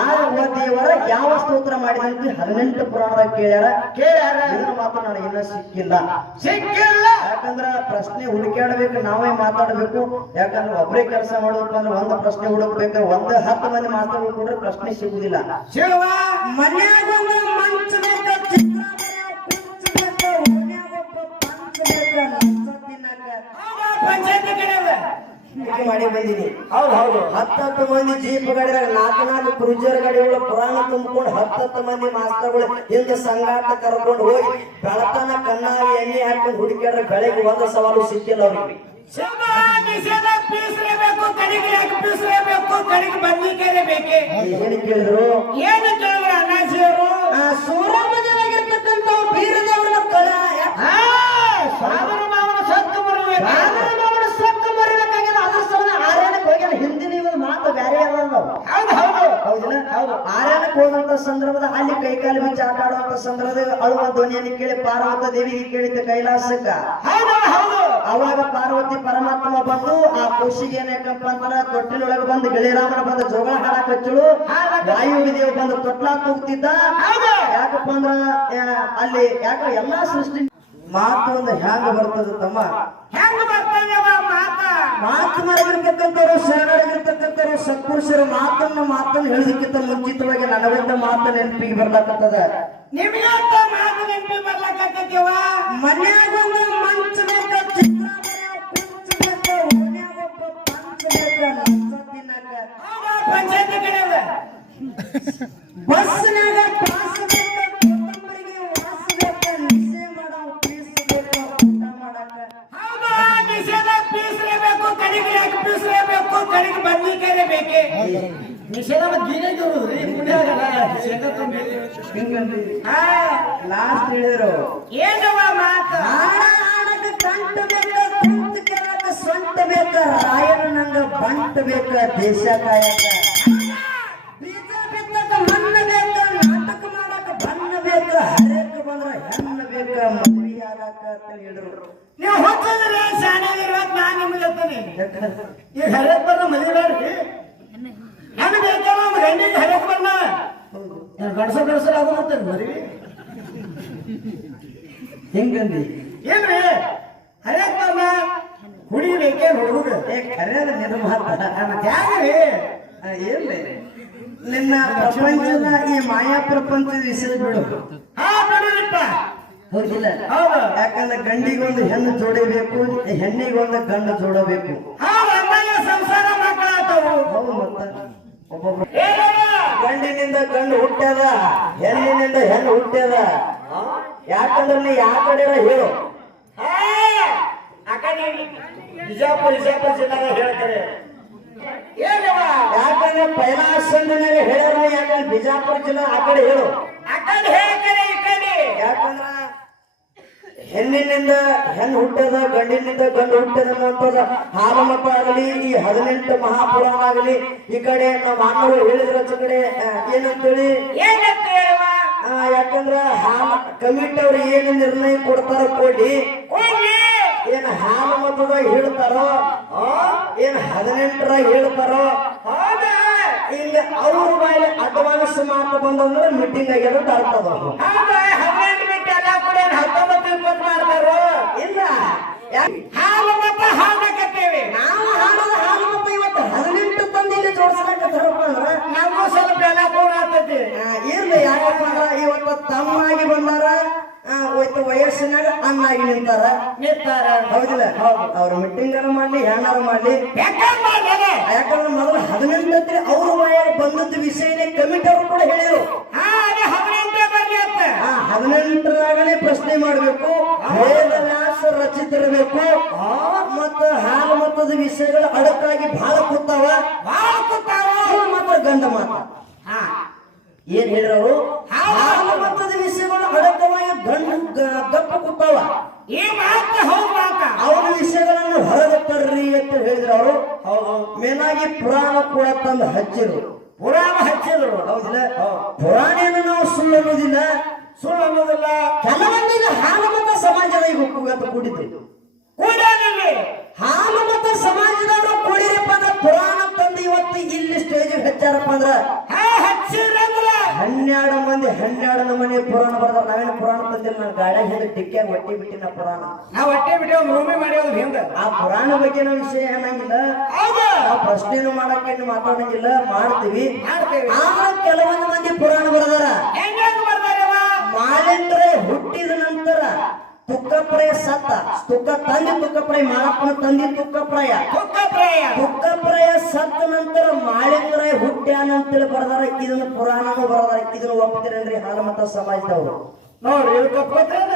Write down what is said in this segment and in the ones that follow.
ಯಾವ ದೇವರ ಯಾವ ಸ್ತೋತ್ರ ಮಾಡಿದಂತೆ ಹದಿನೆಂಟು ಪುರಾಣದಾಗ ಕೇಳ್ಯಾರ. ಕೇಳ್ಯಾರ. ಇದ್ರ ಮಾತ್ರ ನನಗೆ ಇನ್ನೂ ಸಿಕ್ಕಿಲ್ಲ. ಸಿಕ್ಕಿಲ್ಲ. ಯಾಕಂದ್ರ ಪ್ರಶ್ನೆ ಹುಡುಕಾಡ್ಬೇಕು ನಾವೇ ಮಾತಾಡ್ಬೇಕು. ಯಾಕಂದ್ರೆ ಒಬ್ಬರೇ ಕೆಲಸ ಮಾಡಬೇಕು ಅಂದ್ರೆ ಒಂದು ಪ್ರಶ್ನೆ ಹುಡುಕ್ಬೇಕು ಒಂದು ಹತ್ತು ಮಂದಿ ಮಾತಾಡ್ಬೇಕು ಅಂದ್ರೆ ಪ್ರಶ್ನೆ ಸಿಗುದಿಲ್ಲ. ಪಂಚಾಯತಿ ಕಡೆ ಮಾಡಿ ಬಂದಿನಿ ಹೌದು ಹೌದು. ಹತ್ತತ್ತು ಮಂದಿ ಜೀಪ್ ಗಾಡಿದಾಗ ನಾಲ್ಕು ನಾಲ್ಕು ಕ್ರೂಜರ್ ಗಾಡಿಗಳು ಪುರಾಣ ತುಂಬಿಕೊಂಡು ಹತ್ತತ್ತು ಮಂದಿ ಮಾಸ್ತರ್ಗಳು ಹಿಂದೆ ಸಂಗಾಟ ಕರ್ಕೊಂಡು ಹೋಗಿ ಬೆಳತನ ಕಣ್ಣಾಗಿ ಎಣ್ಣೆ ಹಾಕೊಂಡು ಹುಡುಕ್ಯಾಡ್ರೆ ಬೆಳಗ್ಗೆ ಒಂದು ಸವಾಲು ಸಿಕ್ಕಿಲ್ಲ ಅವ್ರಿಗೆ. ಏನು ನಿಷೇಧ ಪೀಸ್ಲೇಬೇಕು ಕಡೆಗೆ ಯಾಕೆ ಪೀಸ್ಲೇಬೇಕು ಕಡೆಗೆ ಬದ್ನಿಕಾಯಿ ಬೇಕೆ ಏನು ಕೇಳಿದ್ರು ಏನು ಕೇಳಿದ್ರ ಅಣ್ಣಾಜಿಯವರು ಆ ಸೂರಮ್ಮದವಾಗಿರ್ತಕ್ಕಂಥ ಬೀರದೇವರ ಕಳ ಹಾ ಸ್ವಾಮಿ ಮಾವನ ಸತ್ತು ಬರಬೇಕು ರಾಮನ ಸೊಕ್ಕ ಮರಿಬೇಕಾಗ್ಯದ ಅದ್ರ ಸಲ ಆರ್ಯಾನಕ್ಕೆ ಹೋಗ್ಯಾನ ಹಿಂದಿನ ಇವನ್ ಮಾತು ಬ್ಯಾರೆ ಅದಾವ ಹೌದು ಹೌದು ಹೌದಿಲ್ಲ ಹೌದು ಆರ್ಯಾನಕ್ಕೆ ಹೋದಂತ ಸಂದರ್ಭದ ಅಲ್ಲಿ ಕೈಕಾಲು ಬಿಚ್ಚಿ ಆಟ ಆಡುವಂತ ಸಂದರ್ಭದಲ್ಲಿ ಅಳುವ ಧ್ವನಿಯನ್ನು ಕೇಳಿ ಪಾರ್ವತ ದೇವಿಗೆ ಕೇಳಿದ್ದ ಕೈಲಾಸಕ್ಕ. ಅವಾಗ ಪಾರ್ವತಿ ಪರಮಾತ್ಮ ಬಂದು ಆ ಖುಷಿಗೆ ಏನಕ್ಕಪ್ಪ ಅಂದ್ರ ತೊಟ್ಟಿಲೊಳಗೆ ಬಂದು ಗಿಳಿರಾಮನ ಬಂದು ಜೋಗಳ ಹಾಡಕ್ ಹಚ್ಚಳು ವಾಯುವಿ ದೇವ್ ಬಂದು ತೊಟ್ಲ ತೂಗ್ತಿದ್ದ. ಯಾಕಪ್ಪ ಅಂದ್ರ ಅಲ್ಲಿ ಯಾಕ ಎಲ್ಲಾ ಸೃಷ್ಟಿ ಮಾತು ಒಂದು ಹ್ಯಾಂಗ ಬರ್ತದ ತಮ್ಮ? ಮಾತ ಮಾತು ಮರಗಿರ್ತಕ್ಕಂಥವ್ರು ಶರಣರಾಗಿರ್ತಕ್ಕಂಥವ್ರು ಸತ್ಪುರುಷರು ಮಾತನ್ನ ಮಾತನ್ನ ಹೇಳಿದಕ್ಕಿಂತ ಮುಂಚಿತವಾಗಿ ನನಗೊಂದ ಮಾತು ನೆನಪಿಗೆ ಬರ್ಲಾಕತ್ತದ. ನಿಮ್ಗೆ ಮಾತು ನೆನಪಿಗೆ ಬರ್ಲಾಕತ್ತೇವ ಮನ್ಯಾಗ ಮಂಚ ಏನವ ಮಾತ ಹಾಡ ಹಾಡಕ ಕಂಠ ಬೇಕ ಸ್ವಂತ ಬೇಕ ರಾಯನ ನಂಗ ಬಂಟ ಬೇಕ ದೇಶ ಕಾಯಕ ಬೀಜ ಬಿತ್ತಕ ಮಣ್ಣ ಬೇಕ ನಾಟಕ ಮಾಡಕ ಬಣ್ಣ ಬೇಕ ಹರೇಕ ಬಂದ್ರ ಹೆಣ್ಣ ಬೇಕ ಮದುವೆ ಆಗಕ ಅಂತ ಹೇಳಿದ್ರು ನೀವು ಹೊತ್ತಿದ್ರೆ ಶಾಣೆ ನಾನು ನಿಮ್ಗೆ ಹೇಳ್ತೀನಿ. ಈಗ ಹರೇಕ ಬರ್ನ ಮದಿಬೇಡ್ರಿ ನಾನು ಬೇಕಲ್ಲ ನಮ್ಮ ಗಂಡಿಗೆ ಹರಿಯಕ್ ಬರ್ನ ಗಣಸ ಗಣಸರ್ ಅದು ಮಾಡ್ತಾರೆ ಮದ್ವಿ? ಹಿಂಗಂದಿ? ಏನ್ರಿ? ಅರೆ ಬರ್ನ ಹುಡುಗಿ ಬೇಕೇ ಹುಡುಗ ಏ ಕರೆಯದ ನಿನ್ನ ಮಾತ. ಯಾಕ್ರಿ ಏನ್ರಿ? ನಿನ್ನ ಪ್ರಪಂಚದ ಈ ಮಾಯಾ ಪ್ರಪಂಚದ ವಿಷಯ ಬಿಡು. ಹಾ ಬಿಡಿರಿಪ್ಪ ಹೌದಿಲ್ಲ ಹೌದು. ಯಾಕಂದ್ರೆ ಗಂಡಿಗೊಂದು ಹೆಣ್ಣು ಜೋಡಿಬೇಕು ಹೆಣ್ಣಿಗೊಂದು ಗಂಡು ಜೋಡಬೇಕು. ಸಂಸಾರ ಮಕ್ಕಳಾತವು ಹೌದು ಮತ್ತ. ಒಬ್ಬೊಬ್ಬ ಗಂಡಿನಿಂದ ಗಂಡು ಹುಟ್ಟ್ಯದ? ಹೆಣ್ಣಿನಿಂದ ಹೆಣ್ಣು ಹುಟ್ಟ್ಯದ? ಯಾಕಂದ್ರೆ ನೀ ಯಾವ ಕಡೆ ಹೇಳು. ಬಿಜಾಪುರ ಬಿಜಾಪುರ ಜಿಲ್ಲಾಗ ಹೇಳ್ತಾರೆ ಯಾಕಂದ್ರೆ ಪೈಲಾಸಂಡನಾಗ ಹೇಳ್ಯಾರ ಯಾಕಂದ್ರೆ ಬಿಜಾಪುರ ಜಿಲ್ಲಾ ಆ ಕಡೆ ಹೇಳು. ಆ ಕಡೆ ಹೇಳ್ತಾರೆ ಈ ಕಡೆ ಯಾಕಂದ್ರ ಹೆಣ್ಣಿನಿಂದ ಹೆಣ್ಣು ಹುಟ್ಟದ ಗಂಡಿನಿಂದ ಗಂಡು ಹುಟ್ಟದ ಅನ್ನುವಂಥದ್ದು ಆಗಲಿ ಈ ಹದಿನೆಂಟು ಮಹಾಪುರಾಣ ಆಗಲಿ ಈ ಕಡೆ ನಮ್ಮ ಅಣ್ಣಗಳು ಹೇಳಿದ್ರ ಕಡೆ ಏನಂತೇಳಿ? ಯಾಕಂದ್ರ ಹಾಲು ಕಮಿಟಿ ಅವ್ರು ಏನು ನಿರ್ಣಯ ಕೊಡ್ತಾರ ಕೊಡಿ. ಏನ್ ಹಾಲು ಮತದಾಗ ಹೇಳ್ತಾರೋ ಏನ್ ಹದಿನೆಂಟರ ಹೇಳ್ತಾರೋ ಇಲ್ಲಿ ಅವ್ರ ಮೇಲೆ ಅಡ್ವಾನ್ಸ್ ಮಾತು ಬಂದಂದ್ರೆ ಮೀಟಿಂಗ್ ಆಗ್ಯದ ಅರ್ಥ ಏನ್ ಹತ್ತೊಂಬತ್ತು ಇಪ್ಪತ್ತು ಮಾಡ್ತಾರೋ ಇಲ್ಲ. ಹಾಲು ಮತ್ತೆ ಹಾಕತ್ತೇವೆ. ನಾವು ಹಾಡೋದು ಹಾಲು ಮತ್ತೆ ಇವತ್ತು ಹದಿನೆಂಟು ತಂದು ಇಲ್ಲಿ ಜೋಡಿಸ್ಲಾಕತ್ತಾರಪ್ಪ ಅಂದ್ರ ನಮಗೂ ಸ್ವಲ್ಪ ಎಲ್ಲ ಕೂಡ ಆಗ್ತೈತಿ ಇರ್ಲಿ ಯಾಕಪ್ಪ ಇವತ್ತು ತಮ್ಮಾಗಿ ಬಂದಾರ. ಇವತ್ತು ವಯಸ್ಸಿನಾಗ ಅನ್ನಾಗಿ ನಿಂತಾರ. ನಿಂತಾರ. ಹೌದಿಲ್ಲ? ಅವ್ರ ಮೀಟಿಂಗ್ ಮಾಡ್ಲಿ ಹೆಣ್ಣಾರ ಮಾಡ್ಲಿ? ಯಾಕಂದ್ರೆ ಮೊದಲು ಹದಿನೆಂಟು ಅವ್ರ ಬಾಯಾಗ ಬಂದದ್ದು ವಿಷಯನೇ ಕಮಿಟಿ ಅವರು ಕೂಡ ಹೇಳಿದ್ರು. ಹಾ ಅದೇ ಹದಿನೆಂಟೇ ಹದಿನೆಂಟರಾಗನೇ ಪ್ರಶ್ನೆ ಮಾಡಬೇಕು. ವೇದವ್ಯಾಸ ರಚಿತಿರಬೇಕು. ಮತ್ತ ಹಾಲು ಮತ್ತದ ವಿಷಯಗಳು ಅಡಕಾಗಿ ಬಹಳ ಕೂತಾವ. ಬಹಳ ಕೂತಾವ. ಮಾತ್ರ ಗಂಡ ಮಾತ ಏನ್ ಹೇಳಿರೋರು ಹಾಲು ಮತ್ತದ ವಿಷಯಗಳು ಅಡಕವಾಗಿ ಗಂಡ ದಪ್ಪ ಗಪ್ಪ ಕೂತಾವ. ಈ ಮಾತ ಹೌದು ಮಾತ. ಅವರ ವಿಷಯಗಳನ್ನು ಹೊರಗೆ ತರ್ರಿ ಅಂತ ಹೇಳಿದ್ರು ಅವರು ಮೇಲಾಗಿ ಪುರಾಣ ಕೂಡ ತಂದು ಹಚ್ಚಿರು. ಪುರಾಣ ಹಚ್ಚಿದ್ರು ಹೌದಿಲ್ಲ? ಪುರಾಣಿಯನ್ನು ನಾವು ಸುಳ್ಳು ಅನ್ನೋದಿಲ್ಲ. ಸುಳ್ಳು ಅನ್ನೋದಿಲ್ಲ ಕೆಲವೊಂದಿಗೆ ಸಮಾಜದ ಈಗ ಹನ್ನೆರಡು ನಮೂನಿ ಪುರಾಣ ಬರ್ತಾವ ನಾವೇನು ಪುರಾಣ ತಂದಿಲ್ಲ ನಾನು ಗಾಡಿಯಾಗ ಹಿಂದೆ ಟಿಕ್ಕಿಯಾಗ ಹೊಟ್ಟೆ ಬಿಟ್ಟಿನ ಪುರಾಣ. ನಾವು ಹೊಟ್ಟೆ ಬಿಟ್ಟು ಭೂಮಿ ರೂಮಿ ಮಾಡ್ಯಾವ್ದು ಹಿಂದ. ಆ ಪುರಾಣ ಬಗ್ಗೆ ನಾವು ವಿಷಯ ಏನಂಗಿಲ್ಲ ಹೌದು. ನಾವು ಪ್ರಶ್ನೆನು ಮಾಡಕ್ಕೆ ಮಾತಾಡಂಗಿಲ್ಲ ಮಾಡ್ತೀವಿ. ಮಾಡ್ತೇವೆ. ಆದ್ರೆ ಕೆಲವೊಂದು ಮಂದಿ ಪುರಾಣ ಬರ್ದಾರ ಹೆಂಗ್ ಬರ್ತಾರವ ಮಾಲಿಂದ್ರೆ ಹುಟ್ಟಿದ ನಂತರ ತುಕ್ಕಪ್ರಾಯ ಸತ್ತ ತುಕ್ಕ ತಂದೆ ತುಕ್ಕಪ್ರಾಯ ಮಾಳಪ್ಪನ ತಂದೆ ತುಕ್ಕಪ್ರಾಯ ಕುಕ್ಕ ಪ್ರಾಯ ತುಕ್ಕಪ್ರಾಯ ಸತ್ತ ನಂತರ ಮಾಳಿಂಗರಾಯ ಹುಟ್ಟ್ಯಾನ ಅಂತೇಳಿ ಬರ್ದಾರ ಇದನ್ನ ಪುರಾಣನು ಬರ್ದಾರ ಇದನ್ನ ಒಪ್ತೀರೇನ್ರಿ ಹಾಲಮತ ಸಮಾಜದವರು? ನೋಡ್ರಿ ತಪ್ಪತ್ತೇನ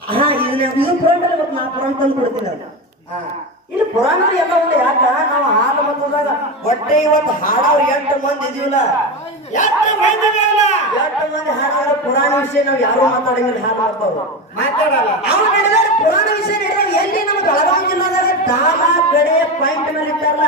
ಹಾ ಇದನ್ನ ಇದು ಪುರಾಣ ಇವತ್ತು ನಾ ಪುರಾಣ ತಂದು ಕೊಡ್ತೀನಿ ಹಾ. ಇಲ್ಲಿ ಪುರಾಣ ಎಲ್ಲ ಉಂಟು ಯಾಕ? ನಾವು ಹಾಲು ಮತದಾಗ ಹೊಟ್ಟೆ ಇವತ್ತು ಹಾಡವ್ರು ಎಂಟು ಮಂದಿ ಇದೀವಲ್ಲ. ಎಷ್ಟು ಮಂದಿ ಪುರಾಣ ವಿಷಯ ನಾವು ಯಾರು ಮಾತಾಡಂಗಿಲ್ಲ ಹಾಡು ಮತವ್ರು ಮಾತಾಡಲ್ಲ. ಅವ್ರು ನಡೆದಾರೆ ಪುರಾಣ ವಿಷಯ ನಡೆದಾಗ ಎಲ್ಲಿ ನಮ್ಮ ಬೆಳಗಾವಿ ಜಿಲ್ಲಾದಾಗ ಡಾಲ ಕಡೆ ಪಾಯಿಂಟ್ ಮೇಲೆ ಇಟ್ಟಾರಲ್ಲ?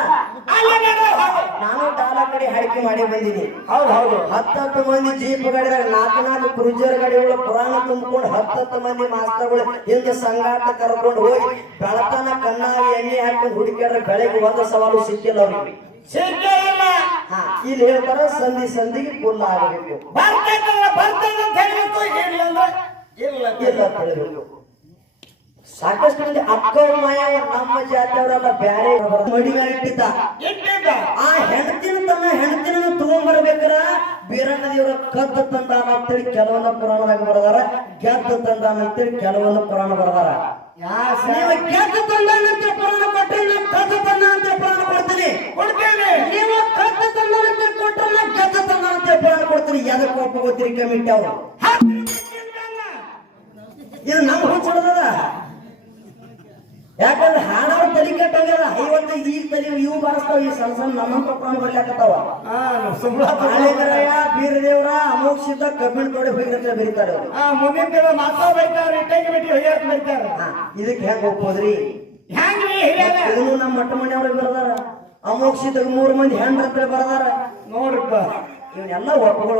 ನಾನು ಡಾಲ ಕಡೆ ಹಡಿಕೆ ಮಾಡಿ ಬಂದೀನಿ ಹೌದು ಹೌದು. ಹತ್ತತ್ತು ಮಂದಿ ಜೀಪ್ ಗಾಡಿದಾಗ ನಾಲ್ಕು ನಾಲ್ಕು ಕ್ರೂಜರ್ ಗಾಡಿಗಳು ಪುರಾಣ ತುಂಬಿಕೊಂಡು ಹತ್ತತ್ತು ಮಂದಿ ಮಾಸ್ತರ್ಗಳು ಹಿಂದೆ ಸಂಗಾಟ ಕರ್ಕೊಂಡು ಹೋಗಿ ಬೆಳತನ ಕಣ್ಣಾಗಿ ಎಣ್ಣೆ ಹಾಕೊಂಡು ಹುಡುಕಿದ್ರೆ ಬೆಳಗ್ಗೆ ಒಂದು ಸವಾಲು ಸಿಕ್ಕಿಲ್ಲ ಅವ್ರಿಗೆ. ಸಿಕ್ಕೇ ಇಲ್ಲ ಹೇಳ್ತಾರ ಸಂಧಿ ಸಂಧಿಗೆ ಪುಲ್ಲ ಆಗಬೇಕು. ಬರ್ತೈತಲ್ಲ ಬರ್ತೈತೆ ಅಂತ ಹೇಳ್ಬೇಕು ಇಲ್ಲ ಅಂದ್ರೆ? ಇಲ್ಲ ಇಲ್ಲ ಅಂತ ಹೇಳ್ಬೇಕು ಸಾಕಷ್ಟು ಮಂದಿ ಅಕ್ಕ ಮಾಯ ನಮ್ಮ ಜಾತಿಯವರೆಲ್ಲ ಬ್ಯಾರೆ ಮಡಿಗಾರ ಇಟ್ಟಿದ್ದ. ಆ ಹೆಣ್ತಿನ ತನ್ನ ಹೆಣ್ತಿನ ತಗೊಂಡ್ಬರ್ಬೇಕಾರ? ಬೀರಣ್ಣ ದೇವರ ಕದ್ದು ತಂದಾನ ಅಂತೇಳಿ ಕೆಲವೊಂದು ಪುರಾಣದಾಗ ಬರದಾರ. ಗೆದ್ದ ತಂದಾನ ಅಂತೇಳಿ ಕೆಲವೊಂದು ಪುರಾಣ ಬರದಾರ. ಗೆದ್ದು ತಂದಾನ ಅಂತ ಪುರಾಣ ಪಟ್ಟಿ ಕದ್ದ ಕದ್ದು ತಂದ ಅಂತ ಪುರಾಣ ಕೊಡ್ತೇನೆ. ನೀವು ಕದ್ದು ತಂದಾನ ಅಂತ ಕೊಟ್ಟರೆ ನಾ ಗೆದ್ದು ತಂದಾನ ಅಂತ ಪುರಾಣ ಕೊಡ್ತೀನಿ. ಎದಕ್ಕೆ ಒಪ್ಪಗೋತೀರಿ ಕಮಿಟಿ ಅವರು? ಇದು ನಮ್ಮ ಹುಚ್ಚಡದ ಯಾಕಂದ್ರೆ ಹಾಡೋರು ತಲೆ ಕಟ್ಟಾಗಲ್ಲ ಐವತ್ತು ಈಗ ತಲೆ ಇವು ಬಾರಿಸ್ತಾವ. ಈ ಸಣ್ಣ ಸಣ್ಣ ನಮ್ಮಂತ ಪುರಾಣ ಬರ್ಲಾಕತ್ತಾವ. ಮಾಳಿಕರಾಯ ಬೀರದೇವ್ರ ಅಮೋಕ್ಷಿತ ಕಬ್ಬಿಣ ತೋಡಿ ಹೋಗಿರತ್ತೆ ಬರೀತಾರೆ ಮುಂದಿನ ದಿನ ಮಾತಾ ಬೈತಾರೆ ಬಿಟ್ಟು ಹೋಗ್ಯಾಕ ಇದಕ್ಕೆ ಹೆಂಗ್ ಒಪ್ಪೋದ್ರಿ ಹೆಂಗ್ರಿ ಇದನ್ನು ನಮ್ಮ ಮಟ್ಟ ಮನೆಯವ್ರಿಗೆ ಬರ್ದಾರ. ಅಮೋಕ್ಷಿತ ಮೂರು ಮಂದಿ ಹೆಣ್ಣು ಬರದಾರ? ನೋಡ್ರಪ್ಪ ಇವನ್ನೆಲ್ಲ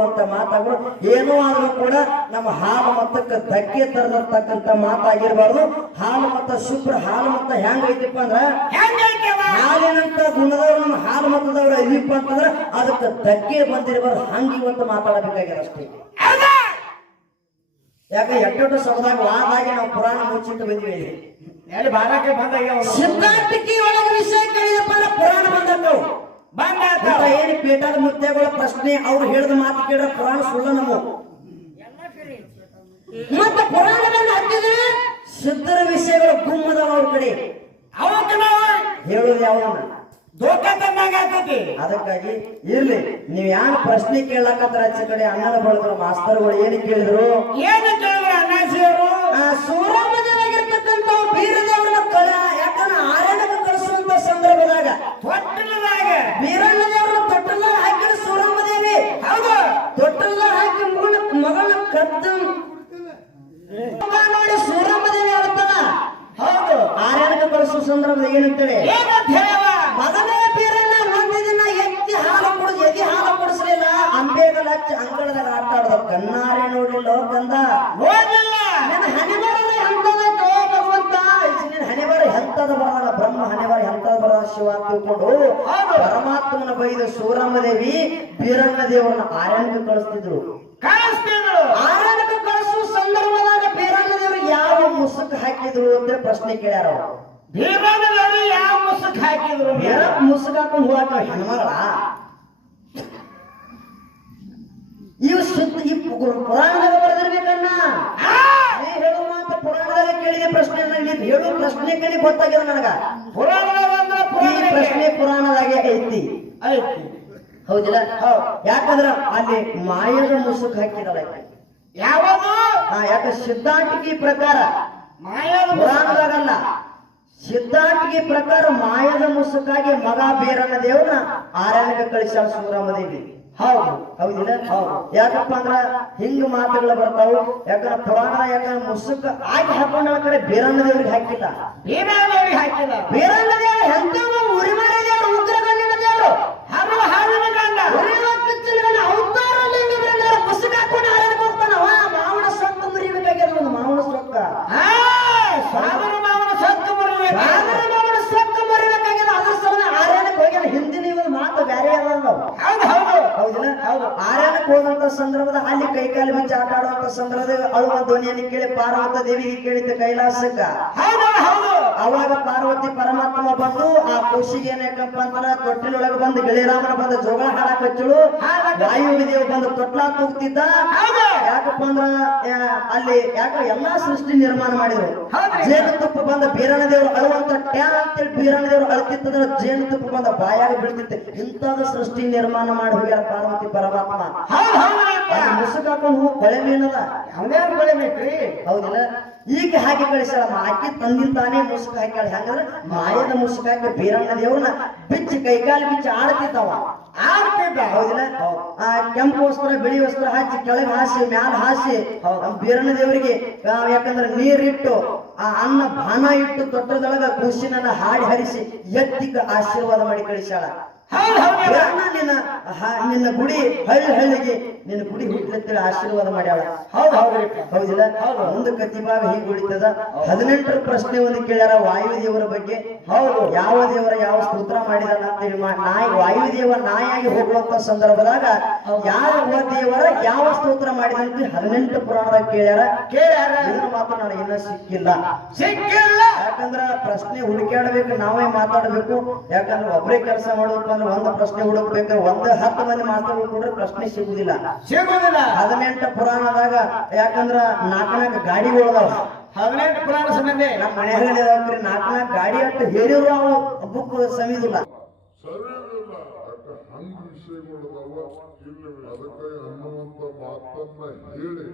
ಅಂತ ಮಾತಾಗಳು ಏನೋ ಆದ್ರೂ ಕೂಡ ನಮ್ಮ ಹಾಲು ಮತಕ್ಕೆ ಧಕ್ಕೆ ತರತಕ್ಕಂತ ಮಾತಾಗಿರ್ಬಾರ್ದು. ಹಾಲು ಮತ ಶುಭ್ರ ಹಾಲು ಮತ ಹೆಂಗ್ ಐತಿಪ್ಪ ಅಂದ್ರ ಹಾಲಿನಂತ ಗುಣದವ್ರು ನಮ್ಮ ಹಾಲು ಮತದವ್ರು ಇದಿಪ್ಪ ಅಂತಂದ್ರ ಅದಕ್ಕೆ ಧಕ್ಕೆ ಬಂದಿರ್ಬಾರ್ದು. ಹಂಗ ಇವತ್ತು ಮಾತಾಡಬೇಕಾಗಿರಷ್ಟೇ ಅಷ್ಟೇ ಯಾಕೆ ಎಟ್ಟೆಟ್ಟು ಸಮುದಾಯ ವಾದಾಗಿ ನಾವು ಪುರಾಣ ಮುಚ್ಚಿಟ್ಟು ಬಂದಿವಿ. ಎಲ್ಲಿ ಬಾರಕ್ಕೆ ಬಂದಾಗ ಸಿದ್ಧಾಂತಕ್ಕೆ ಒಳಗೆ ವಿಷಯ ಕೇಳಿದಪ್ಪ ಪುರಾಣ ಬಂದವು ಅಂತ ಏನು ಮುತ್ತೆಗಳ ಪ್ರಶ್ನೆ ಅವ್ರು ಹೇಳಿದ ಮಾತು ಕೇಳಿದ್ರೆ ಪುರಾಣ ಸುಳ್ಳು ನಮ್ಮ ಮತ್ತೆ ಪುರಾಣವನ್ನು ಹತ್ತಿದ್ರೆ ಸಿದ್ಧರ ವಿಷಯಗಳು ಗುಮ್ಮದವ ಅವ್ರ ಕಡೆ. ಅವಕ್ಕೆ ನಾವು ಹೇಳೋದು ಯಾವ ಅದಕ್ಕಾಗಿ ಇರ್ಲಿ ನೀವ್ ಯಾರು ಪ್ರಶ್ನೆ ಕೇಳಕತ್ರ ಆಚೆ ಕಡೆ ಅಣ್ಣನ ಬಳದ್ರು ಮಾಸ್ತರ್ಗಳು ಏನು ಕೇಳಿದ್ರು? ಏನು ಬೀರದೇವರನ್ನ ಕಳ ಯಾಕಂದ್ರೆ ಆರ್ಯನಕ್ಕೆ ಕಳಿಸುವಂತ ಸಂದರ್ಭದಾಗ ತೊಟ್ಟಲದಾಗ. ಬೀರಣ್ಣ ದೇವರನ್ನ ತೊಟ್ಟಲ್ಲ ಹಾಕಿದ ಸೂರಮ್ಮದೇವಿ ಹೌದು ತೊಟ್ಟಲ್ಲ ಹಾಕಿ ಮಗಳ ಮಗಳ ಕದ್ದ. ನೋಡಿ ಸೂರಮ್ಮದೇವಿ ಹೇಳ್ತಾಳ ಹೌದು ಆರ್ಯನಕ್ಕೆ ಕಳಿಸುವ ಸಂದರ್ಭದಾಗ ಏನಂತೇಳಿ? ಮಗನೇ ಬೀರಣ್ಣ ಒಂದು ದಿನ ಎತ್ತಿ ಹಾಲು ಕುಡಿದು ಎದಿ ಹಾಲು ಕುಡಿಸ್ಲಿಲ್ಲ. ಅಂಬೇಗಲ್ ಹಚ್ಚಿ ಅಂಗಳದಾಗ ಆಟ ಆಡದ. ಕಣ್ಣಾರೆ ನೋಡಿಲ್ಲ ಕಂದ ಓದಿಲ್ಲ ನನ್ನ ಹಣೆಬಾರ ಎಂತದೋ ಬರಲ್ಲ? ಬ್ರಹ್ಮ ಹಣೆಬಾರ ಎಂತದ ಬರಲ್ಲ? ಶಿವ ತಿಳ್ಕೊಂಡು ಪರಮಾತ್ಮನ ಬೈದ ಸೂರಮ್ಮ ದೇವಿ ಬೀರಣ್ಣ ದೇವರನ್ನ ಆರ್ಯನಕ್ಕೆ ಕಳಿಸ್ತಿದ್ರು. ಕಳಿಸ್ತಿದ್ರು. ಆರ್ಯನಕ್ಕೆ ಕಳಿಸುವ ಸಂದರ್ಭದಾಗ ಬೀರಣ್ಣ ದೇವರು ಯಾವ ಮುಸುಕ್ ಹಾಕಿದ್ರು ಅಂತ ಪ್ರಶ್ನೆ ಕೇಳ್ಯಾರ ಅವ್ರು. ಭೀಮಣ್ಣನವರು ಯಾವ ಮುಸುಕ್ ಹಾಕಿದ್ರು? ಮುಸುಕ್ ಹಾಕೊಂಡು ಹೋಗಾಕ ಹೆಣ್ಮಗಳ ಇವು ಸುತ್ತ ಈ ಪುರಾಣದಾಗ ಬರೆದಿರ್ಬೇಕಣ್ಣ. ಪ್ರಶ್ನೆ ನೀನ್ ಹೇಳು ಪ್ರಶ್ನೆ ಕೇಳಿ ಗೊತ್ತಾಗ್ಯದ ನನಗ. ಈ ಪ್ರಶ್ನೆ ಪುರಾಣದಾಗೆ ಐತಿ. ಐತಿ. ಹೌದಿಲ್ಲ? ಹೌದು. ಯಾಕಂದ್ರ ಅಲ್ಲಿ ಮಾಯದ ಮುಸುಕ್ ಹಾಕಿದಳ. ಯಾವಾಗ ಯಾಕ ಸಿದ್ಧಾಂತಿಕಿ ಪ್ರಕಾರ? ಮಾಯದ. ಪುರಾಣದಾಗಲ್ಲ. ಸಿದ್ಧಾಂತಿಗೆ ಪ್ರಕಾರ ಮಾಯದ ಮುಸುಕಾಗಿ ಮಗ ಬೇರನ್ನ ದೇವ್ರನ್ನ ಆರ್ಯನಿಗೆ ಕಳಿಸ ಸೂರಮ್ಮ ದೇವಿ ಹೌದು. ಹೌದಿಲ್ಲ ಹೌದು. ಯಾಕಪ್ಪ ಅಂದ್ರ ಹಿಂಗ ಮಾತುಗಳು ಬರ್ತಾವು. ಯಾಕಂದ್ರೆ ಪುರಾಣ ಯಾಕಂದ್ರೆ ಮುಸುಕ್ ಆಗಿ ಹಾಕೊಂಡ ಕಡೆ ಬೇರನ್ನ ದೇವ್ರಿಗೆ ಹಾಕಿಲ್ಲ ಭೀಮಣ್ಣನವರಿಗೆ ಹಾಕಿಲ್ಲ ಬೇರನ್ನ ದೇವ್ರು ಎಂತವ ಉರಿಮಲೆ ಉಗ್ರ ಉಗ್ರಗಣ್ಣಿನ ದೇವ್ರು? ಹರಳು ಹಾವಿನ ಗಂಡ. ಉರಿಯುವ ಕಿಚ್ಚಲ ಗಂಡ ಅವತಾರ ಲಿಂಗದಿಂದ ಮುಸುಕ ಹಾಕೊಂಡು ಆರ್ಯನಿಗೆ ಹೋಗ್ತಾನವ ಮಾವನ ಸೊಕ್ಕ ಮುರಿಬೇಕಾಗ್ಯದ ಒಂದು ಮಾವನ ಸೊಕ್ಕ ಆ, ಸಾವಿರ ಮಾವನ ಸತ್ತು ಬರಬೇಕು ರಾಮನ ಮಾವನ ಸೊಕ್ಕ ಮುರಿಬೇಕಾಗ್ಯದ ಅದ್ರ ಸಲ ಆರ್ಯನಕ್ಕೆ ಹೋಗ್ಯಾನ ಹಿಂದಿನ ಒಂದು ಮಾತು ಬ್ಯಾರೆ ಅಲ್ಲ ನಾವು ಹೌದು ಹೌದು ಹೌದಿಲ್ಲ ಹೌದು ಆರ್ಯನಕ್ಕೆ ಹೋದಂತ ಸಂದರ್ಭದ ಅಲ್ಲಿ ಕೈಕಾಲು ಬಿಚ್ಚಿ ಆಟ ಆಡುವಂತ ಸಂದರ್ಭದಾಗ ಅಳುವ ಧ್ವನಿಯನ್ನು ಕೇಳಿ ಪಾರ್ವತ ದೇವಿಗೆ ಕೇಳಿದ್ದ ಕೈಲಾಸಕ್ಕ ಹೌದು ಹೌದು ಅವಾಗ ಪಾರ್ವತಿ ಪರಮಾತ್ಮ ಬಂದು ಆ ಖುಷಿಗೆ ಏನಕ್ಕಪ್ಪ ಅಂತಾರ ತೊಟ್ಟಿಲೊಳಗೆ ಬಂದು ಗಿಳಿರಾಮನ ಬಂದು ಜೋಗಳ ಹಾಡಕ್ ಹಚ್ಚಳು. ವಾಯುದೇವ್ ಬಂದು ತೊಟ್ಲ ತೂಗ್ತಿದ್ದ. ಯಾಕಪ್ಪ ಅಂದ್ರ ಅಲ್ಲಿ ಯಾಕ ಎಲ್ಲಾ ಸೃಷ್ಟಿ ನಿರ್ಮಾಣ ಮಾಡಿದ್ರು. ಜೇನ ಜೇನುತುಪ್ಪ ಬಂದ ಬೀರಣ ದೇವ್ರು ಅಳುವಂತ ಟ್ಯಾ ಅಂತೇಳಿ ಬೀರಣ ದೇವ್ರು ಅಳ್ತಿತ್ತಂದ್ರ ಜೇನುತುಪ್ಪ ಬಂದ ಬಾಯಾಗ ಬೀಳ್ತಿತ್ತೆ. ಇಂಥದ ಸೃಷ್ಟಿ ನಿರ್ಮಾಣ ಮಾಡಿ ಹೋಗ್ಯಾರ ಪಾರ್ವತಿ ಪರಮಾತ್ಮ. ಮುಸುಕ್ ಹಾಕೊಂಡು ಹೂ ಕೊಳೆ ಮೀನದ ಅವನೇ ಬೆಳಿಬೇಕ್ರಿ ಹೌದಿಲ್ಲ. ಈಗ ಹಾಕಿ ಕಳಿಸ್ಯಾರ ಆಕಿ ತಂದಿಂತಾನೆ ತಾನೇ ಮುಸುಕ್ ಹಾಕ್ಯಾಳ ಹೆಂಗಂದ್ರ ಮಾಯದ ಮುಸುಕ್ ಹಾಕಿ ಬೀರಣ್ಣ ದೇವ್ರನ್ನ ಬಿಚ್ಚಿ ಕೈಕಾಲು ಬಿಚ್ಚಿ ಆಡ್ತಿದ್ದವ ಆಗ್ತಿದ್ದ ಹೌದಿಲ್ಲ? ಆ ಕೆಂಪು ವಸ್ತ್ರ ಬಿಳಿ ವಸ್ತ್ರ ಹಾಕಿ ಕೆಳಗೆ ಹಾಸಿ ಮ್ಯಾಲ ಹಾಸಿ ಬೀರಣ್ಣ ದೇವರಿಗೆ ಯಾಕಂದ್ರೆ ನೀರಿಟ್ಟು ಆ ಅನ್ನ ಬಾನ ಇಟ್ಟು ತೊಟ್ಟದೊಳಗ ಖುಷಿನನ್ನ ಹಾಡಿ ಹರಿಸಿ ಎತ್ತಿಗ ಆಶೀರ್ವಾದ ಮಾಡಿ ಕಳಿಸ್ಯಾಳ. ಹೌದು ಹೌದು ಬೀರಣ್ಣ ನಿನ್ನ ನಿನ್ನ ಗುಡಿ ಹಳ್ಳಿ ಹಳ್ಳಿಗೆ ನಿನ್ನ ಗುಡಿ ಹುಟ್ಟಲತ್ತೇಳಿ ಆಶೀರ್ವಾದ ಮಾಡ್ಯಾಳ. ಹೌದು ಹೌದ್ರಿ ಹೌದಿಲ್ಲ? ಒಂದು ಕತಿಭಾಗ ಹೀಗೆ ಉಳಿತದ? ಹದಿನೆಂಟರ ಪ್ರಶ್ನೆ ಒಂದು ಕೇಳ್ಯಾರ ವಾಯುದೇವರ ಬಗ್ಗೆ. ಹೌದು. ಯಾವ ದೇವರ ಯಾವ ಸ್ತೋತ್ರ ಮಾಡಿದಾನ ಅಂತ ಹೇಳಿ ನಾಯಿ ವಾಯುದೇವ ನಾಯಿಯಾಗಿ ಹೋಗುವಂತ ಸಂದರ್ಭದಾಗ ಯಾವ ದೇವರ ಯಾವ ಸ್ತೋತ್ರ ಮಾಡಿದ ಅಂತ ಹದಿನೆಂಟು ಪುರಾಣದಾಗ ಕೇಳ್ಯಾರ. ಕೇಳ್ಯಾರ. ಇದ್ರ ಮಾತ್ರ ನನಗೆ ಇನ್ನೂ ಸಿಕ್ಕಿಲ್ಲ. ಸಿಕ್ಕಿಲ್ಲ. ಯಾಕಂದ್ರ ಪ್ರಶ್ನೆ ಹುಡುಕಾಡ್ಬೇಕು ನಾವೇ ಮಾತಾಡಬೇಕು. ಯಾಕಂದ್ರೆ ಒಬ್ಬರೇ ಕೆಲಸ ಮಾಡ್ಬೇಕು ಅಂದ್ರೆ ಒಂದು ಪ್ರಶ್ನೆ ಹುಡುಕ್ಬೇಕು ಒಂದು ಹತ್ತು ಮಂದಿ ಕೂಡ ಪ್ರಶ್ನೆ ಸಿಗುದಿಲ್ಲ ಸಿಗುದಿಲ್ಲ ಹದಿನೆಂಟು ಪುರಾಣದಾಗ ಯಾಕಂದ್ರ ನಾಲ್ಕ ನಾಲ್ಕು ಗಾಡಿಗಳದಾವ ಹದಿನೆಂಟು ಪುರಾಣ ಸಂಬಂಧ. ನಮ್ಮ ಮನೆಯಲ್ಲಿ ಇದಾವ್ರಿ ನಾಲ್ಕನಾಕ ಗಾಡಿ ಅಂತ ಹೇಳಿರುವ ಅವು ಬುಕ್ ಸಮಿದಿಲ್ಲ ಹಂಗ ವಿಷಯಗಳು ಅದಕ್ಕೆ ಅನ್ನುವಂತ ಮಾತನ್ನ ಹೇಳಿ.